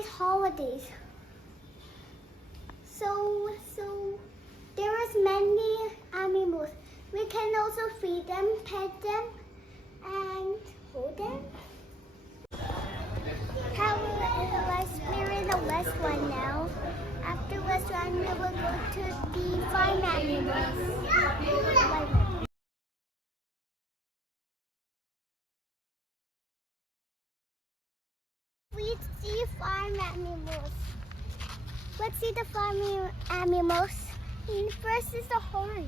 nice holidays. So there is many animals. We can also feed them, pet them, and hold them. We're in the west one now. After west one, we will go to the farm animals. We see farm animals. Let's see the farm animals. And first is the horse.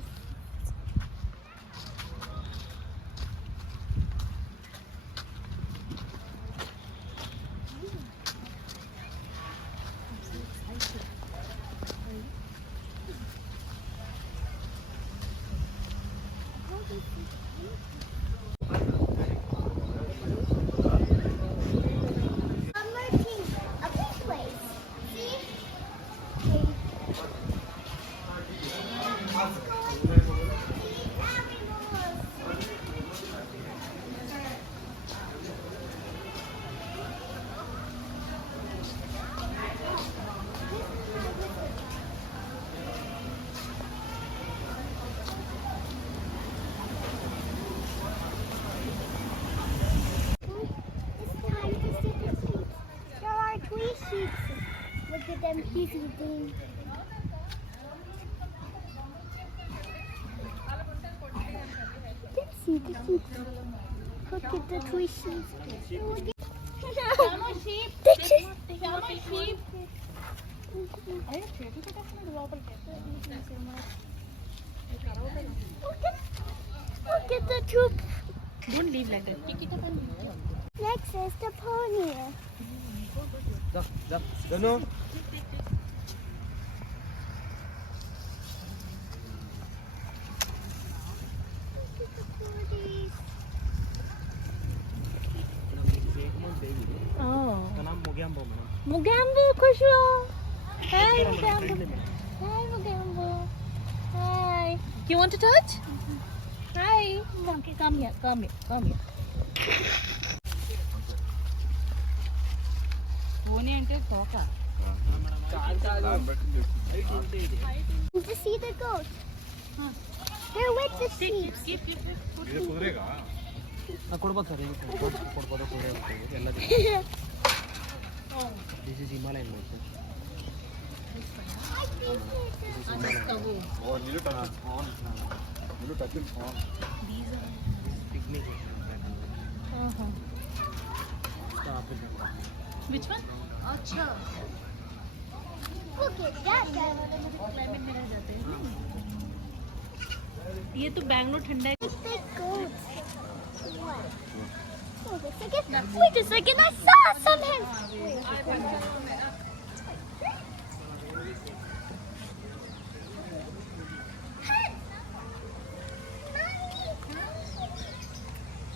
Look at them, he's eating. Let's see the sheep. Look at the three sheep. Look at the two. Don't leave like that. Next is the pony. No. Oh. Mugambo, Kushlo. Hi, Mugambo. Hi, Mugambo. Hi. You want to touch? Hi. Okay, come here. Come here. To see the goat. They're with the sheep. This is Himalayan mountain. These are Picnic. which one? Acha. Look at that guy. Climate में रह जाते हैं ना ये तो बैंगलोर ठंडा है Big goats. What? Wait a second, I saw something.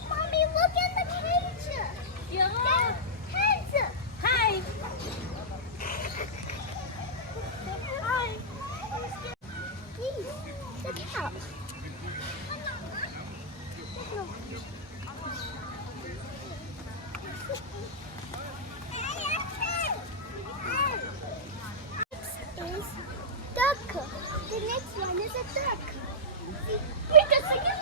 Mommy, look at the cage. Yeah. Heads. Hi. Hi. Please, look out. Is duck. The next one is a duck. Wait a second.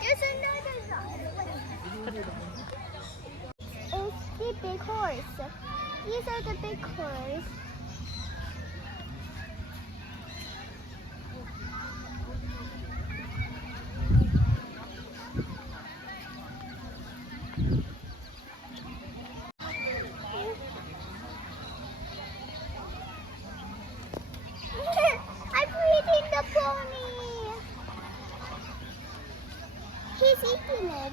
There's another duck. It's the big horse. These are the big horse. I'm feeding the pony. He's eating it.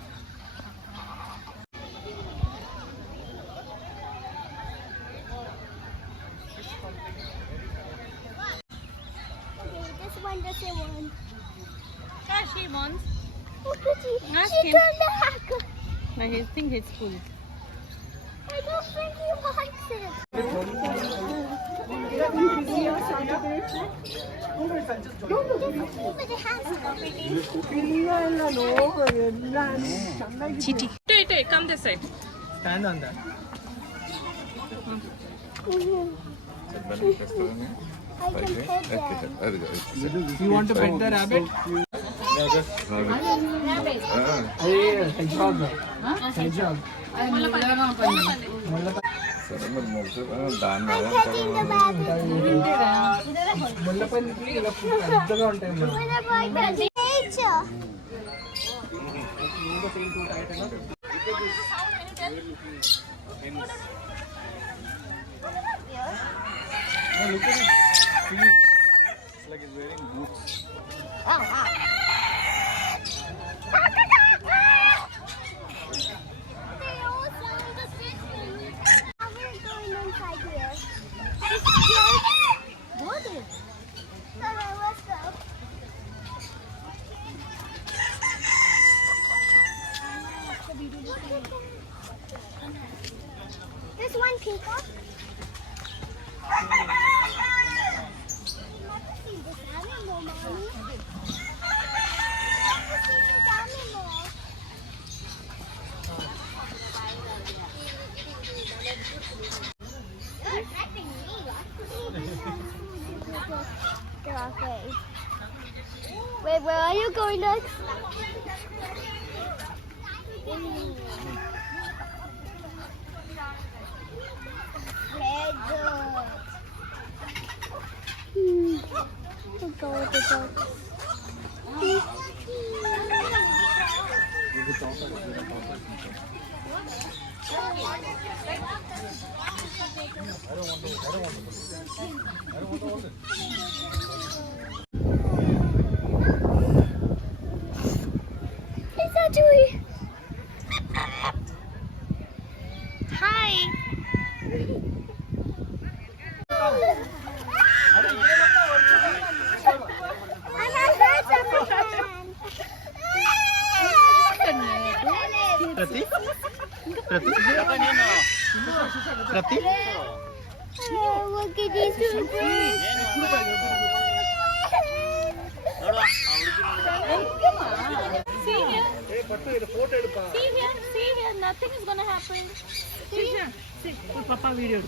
Okay, this one doesn't want. Yeah, she wants. Look at she. Ask She him. turned back. I think it's full. I don't think he wants it. But it has Chiti. Wait, come this side. Stand on that. I can pet them. You want to pet the rabbit? Hedgehog. Hedgehog. I'm petting the rabbit. ముళ్ళపల్లికి ఇలా పెద్దగా ఉంటాయి What about the nature? Look at his feet. It's like he's wearing boots. They all sound the same. Now we're going inside here. It's just water. Alright, let's go. There's one peacock. I've never seen this animal, Mommy. I've never seen this animal. You're attacking me. Get off me. Wait, where are you going next? We'll go with the dog. It's not doing. Hi. I have birds on my hand. Prati? Prati? Prati? Oh, look at these two birds. See here. See here. Nothing is gonna happen. See here. Papa video.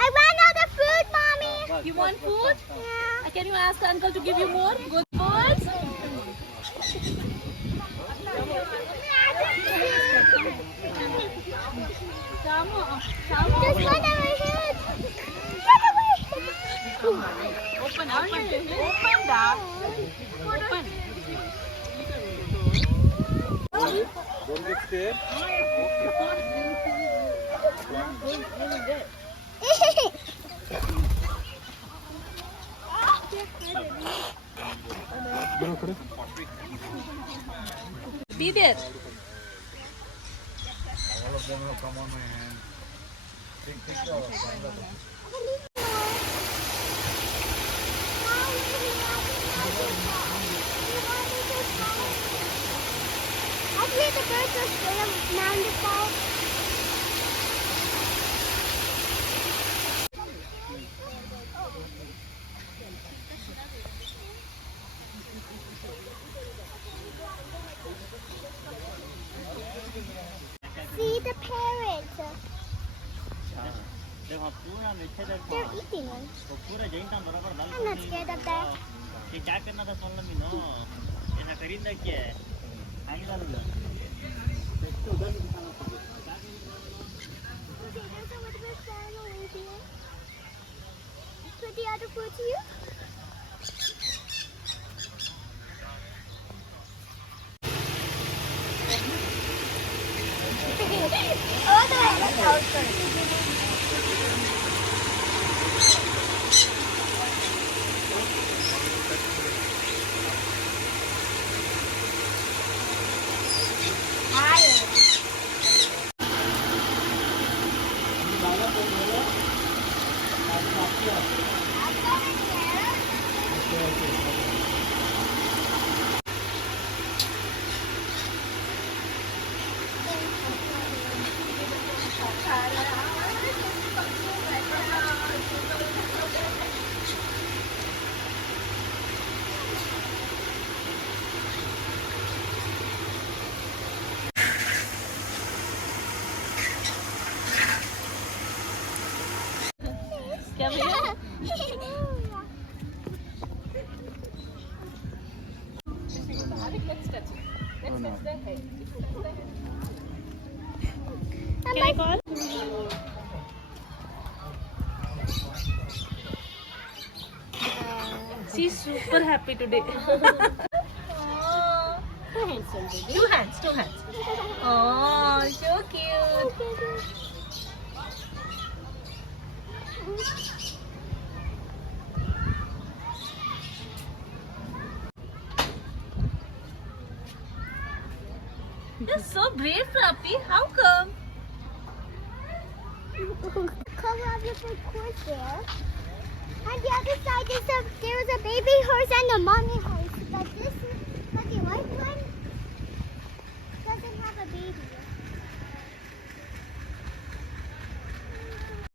I ran out of food, Mommy. You want food? Yeah. Can you ask the uncle to give you more? Good foods? Just run over here. Run away. Open. Open da. Open. Don't get scared. Be there. All of them will come on my hand. Take picture of Actually, the birds are still around the side. See the parrots. They're eating them. I'm not scared of that. Okay, there's a little bit of sand over here. Put the other foot here. Oh, the way. Let's go first. Higher. क्या भैया? Let's touch it. Let's touch their head. Can I call? She's super happy today. Two hands. Oh, so cute. You're so brave, Rapi. How come? Color of the horse there. And the other side is there's a baby horse and a mommy horse.